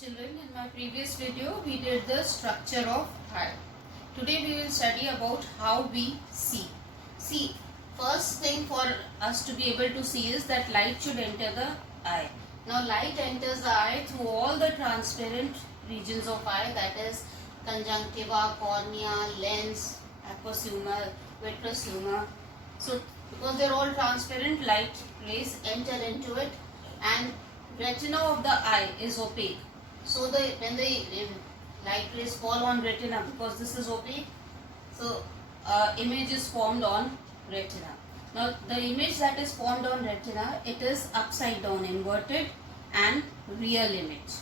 Children, in my previous video we did the structure of eye. Today we will study about how we see. See, first thing for us to be able to see is that light should enter the eye. Now light enters the eye through all the transparent regions of eye, that is conjunctiva, cornea, lens, apocuma, vitreous humor. So because they are all transparent, light rays enter into it and retina of the eye is opaque. So when the light rays fall on retina, because this is opaque, so image is formed on retina. Now the image that is formed on retina, it is upside down, inverted and real image.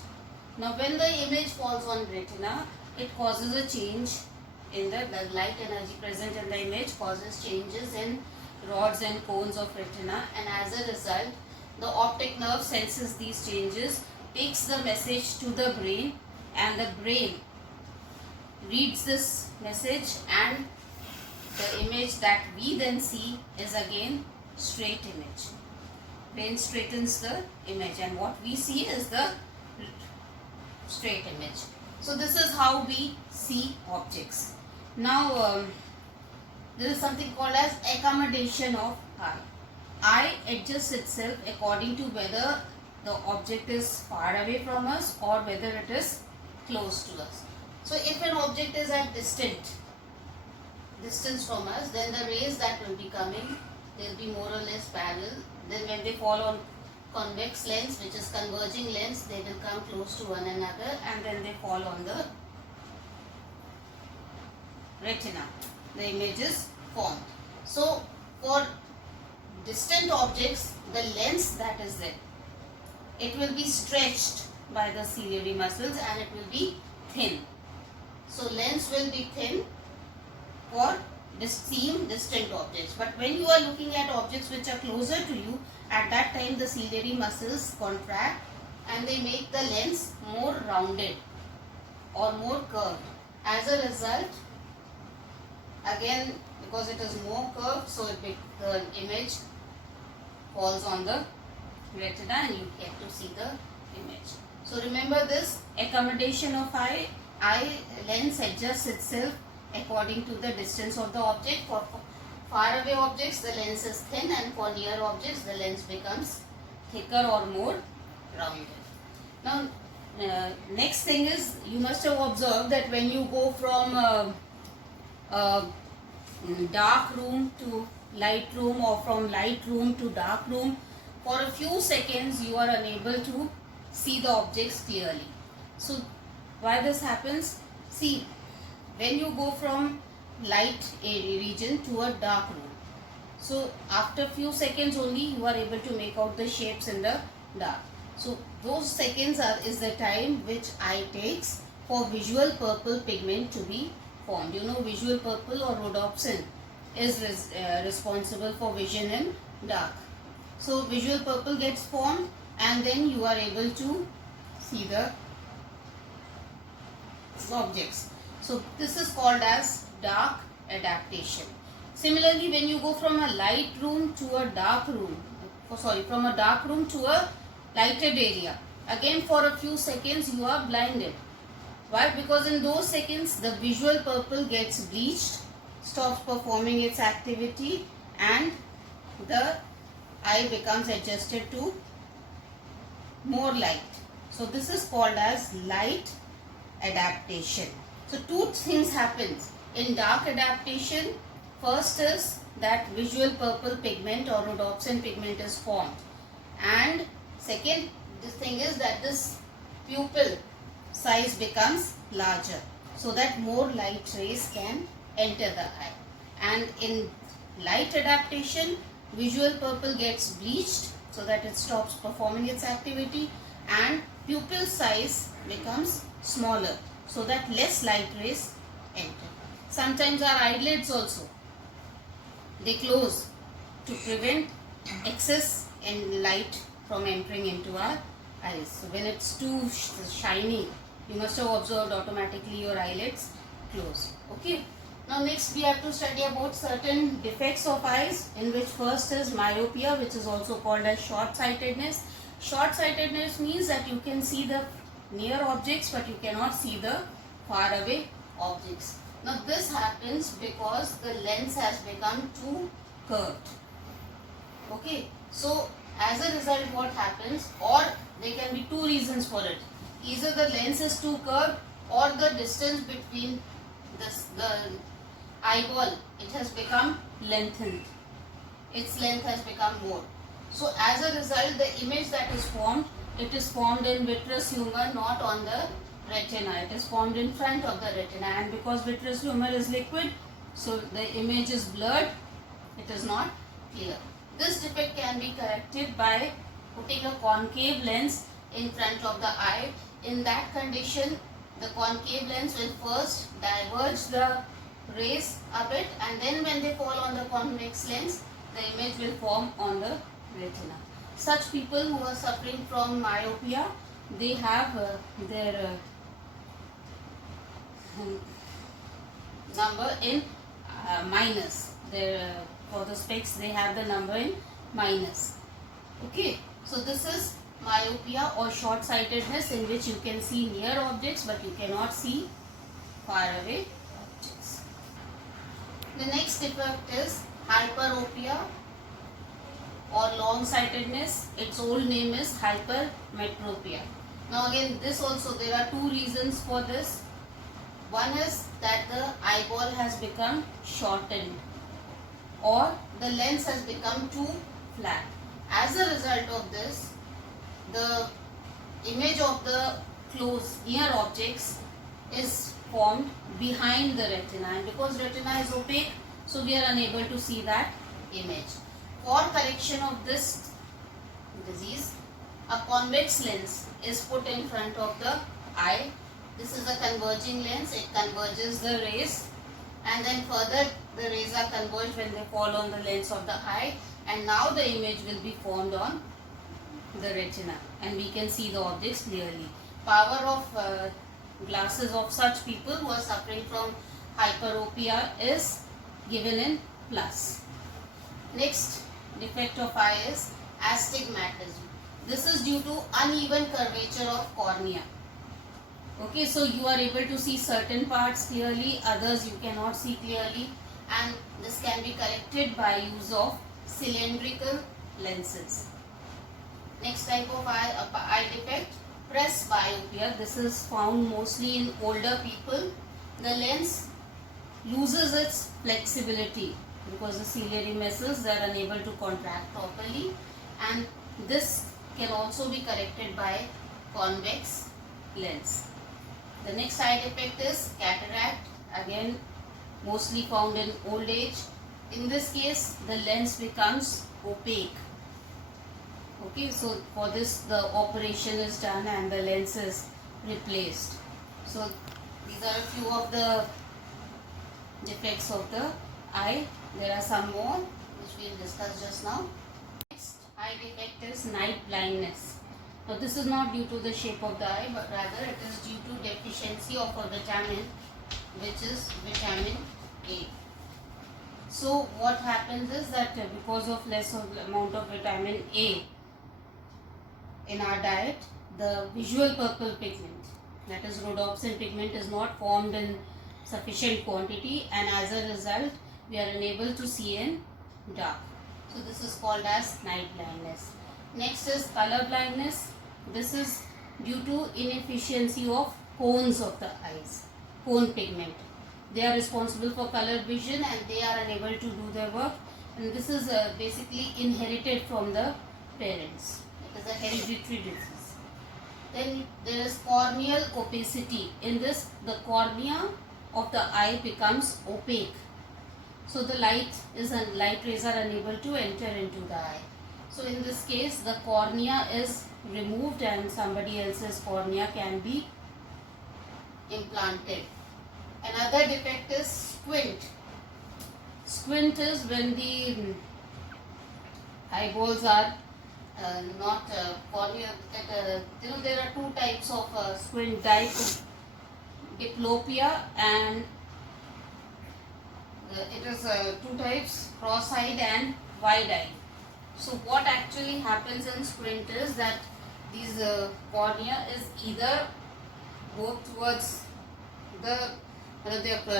Now when the image falls on retina, it causes a change in the light energy present in the image causes changes in rods and cones of retina, and as a result the optic nerve senses these changes, takes the message to the brain, and the brain reads this message, and the image that we then see is again straight image. Brain straightens the image and what we see is the straight image. So this is how we see objects. Now there is something called as accommodation of eye. Eye adjusts itself according to whether the object is far away from us or whether it is close to us. So if an object is at distance from us, then the rays that will be coming, they will be more or less parallel. Then when they fall on convex lens, which is converging lens, they will come close to one another and then they fall on the retina. The image is formed. So for distant objects, the lens that is there, it will be stretched by the ciliary muscles and it will be thin. So lens will be thin for seeing distant objects. But when you are looking at objects which are closer to you, at that time the ciliary muscles contract and they make the lens more rounded or more curved. As a result, again because it is more curved, so the image falls on the retina and you get to see the image. So remember this accommodation of eye lens adjusts itself according to the distance of the object. For far away objects the lens is thin, and for near objects the lens becomes thicker or more rounded. Now next thing is, you must have observed that when you go from dark room to light room or from light room to dark room, for a few seconds you are unable to see the objects clearly. So why this happens? See, when you go from light region to a dark room, so after few seconds only you are able to make out the shapes in the dark. So those seconds is the time which eye takes for visual purple pigment to be formed. You know, visual purple or rhodopsin is responsible for vision in dark. So visual purple gets formed and then you are able to see the objects. So this is called as dark adaptation. Similarly, when you go from a light room to a dark room, from a dark room to a lighted area, again for a few seconds you are blinded. Why? Because in those seconds the visual purple gets bleached, stops performing its activity, and the eye becomes adjusted to more light. So this is called as light adaptation. So two things happen in dark adaptation. First is that visual purple pigment or rhodopsin pigment is formed, and second thing is that this pupil size becomes larger so that more light rays can enter the eye. And in light adaptation, visual purple gets bleached so that it stops performing its activity, and pupil size becomes smaller so that less light rays enter. Sometimes our eyelids also, they close to prevent excess in light from entering into our eyes. So when it's too shiny, you must have observed automatically your eyelids close. Okay. Now next we have to study about certain defects of eyes, in which first is myopia, which is also called as short-sightedness. Short-sightedness means that you can see the near objects but you cannot see the far away objects. Now this happens because the lens has become too curved. Okay, so as a result what happens, or there can be two reasons for it. Either the lens is too curved or the distance between the eyeball, it has become lengthened. Its length has become more. So as a result the image that is formed, it is formed in vitreous humor, not on the retina. It is formed in front of the retina, and because vitreous humor is liquid, so the image is blurred, it is not clear. This defect can be corrected by putting a concave lens in front of the eye. In that condition, the concave lens will first diverge the rays a bit, and then when they fall on the convex lens, the image will form on the retina. Such people who are suffering from myopia, they have their number in minus. Their for the specs they have the number in minus. Okay, so this is myopia or short-sightedness, in which you can see near objects but you cannot see far away objects. The next defect is hyperopia or long-sightedness. Its old name is hypermetropia. Now again, this also, there are two reasons for this. One is that the eyeball has become shortened or the lens has become too flat. As a result of this, the image of the close near objects is formed behind the retina, and because retina is opaque, so we are unable to see that image. For correction of this disease, a convex lens is put in front of the eye. This is a converging lens. It converges the rays, and then further the rays are converged when they fall on the lens of the eye, and now the image will be formed on the retina and we can see the objects clearly. Power of glasses of such people who are suffering from hyperopia is given in plus. Next defect of eye is astigmatism. This is due to uneven curvature of cornea. Okay, so you are able to see certain parts clearly, others you cannot see clearly, and this can be corrected by use of cylindrical lenses. Next type of eye defect, presbyopia. This is found mostly in older people. The lens loses its flexibility because the ciliary muscles are unable to contract properly, and this can also be corrected by convex lens. The next eye defect is cataract, again mostly found in old age. In this case, the lens becomes opaque. Okay, so for this the operation is done and the lens is replaced. So these are a few of the defects of the eye. There are some more which we will discuss just now. Next eye defect is night blindness. Now this is not due to the shape of the eye, but rather it is due to deficiency of a vitamin, which is vitamin A. So what happens is that because of less amount of vitamin A in our diet, the visual purple pigment, that is rhodopsin pigment, is not formed in sufficient quantity, and as a result we are unable to see in dark. So this is called as night blindness. Next is color blindness. This is due to inefficiency of cones of the eyes, cone pigment. They are responsible for color vision and they are unable to do their work, and this is basically inherited from the parents. It is a hereditary disease. Then there is corneal opacity. In this, the cornea of the eye becomes opaque. So the light rays are unable to enter into the eye. So in this case, the cornea is removed and somebody else's cornea can be implanted. Another defect is squint. Squint is when the eyeballs are not cornea. There are two types of squint: diplopia, and it is two types: cross-eyed and wide-eyed. So what actually happens in squint is that these cornea is either both towards the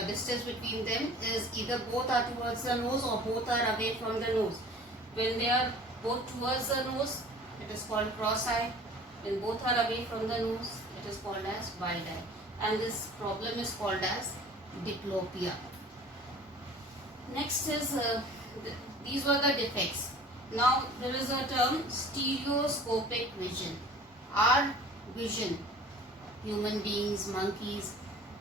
distance between them is either both are towards the nose or both are away from the nose. When they are both towards the nose, it is called cross eye. When both are away from the nose, it is called as wide eye. And this problem is called as diplopia. Next is, these were the defects. Now there is a term stereoscopic vision. Our vision, human beings, monkeys,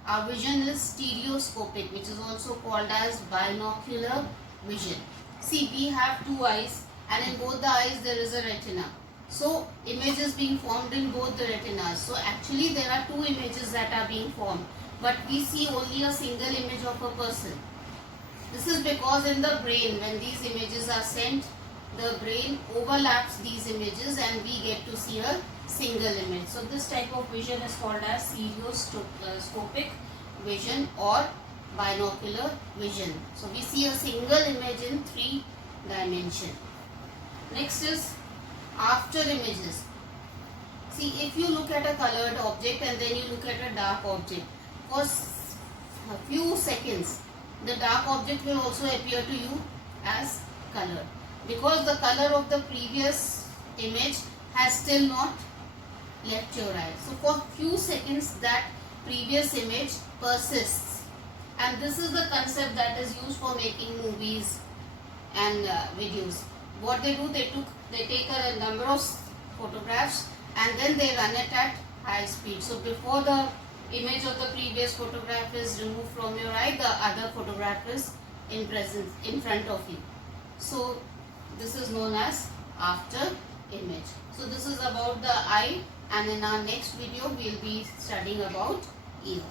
our vision is stereoscopic, which is also called as binocular vision. See, we have two eyes, and in both the eyes there is a retina. So image is being formed in both the retinas. So actually there are two images that are being formed, but we see only a single image of a person. This is because in the brain, when these images are sent, the brain overlaps these images and we get to see a single image. So this type of vision is called as stereoscopic vision or binocular vision. So we see a single image in 3 dimension. Next is after images. See, if you look at a colored object and then you look at a dark object, for a few seconds the dark object will also appear to you as colored, because the color of the previous image has still not left your eye. So for few seconds that previous image persists, and this is the concept that is used for making movies and videos. What they do, they take a number of photographs and then they run it at high speed. So before the image of the previous photograph is removed from your eye, the other photograph is in front of you. So this is known as after image. So this is about the eye, and in our next video we will be studying about ear.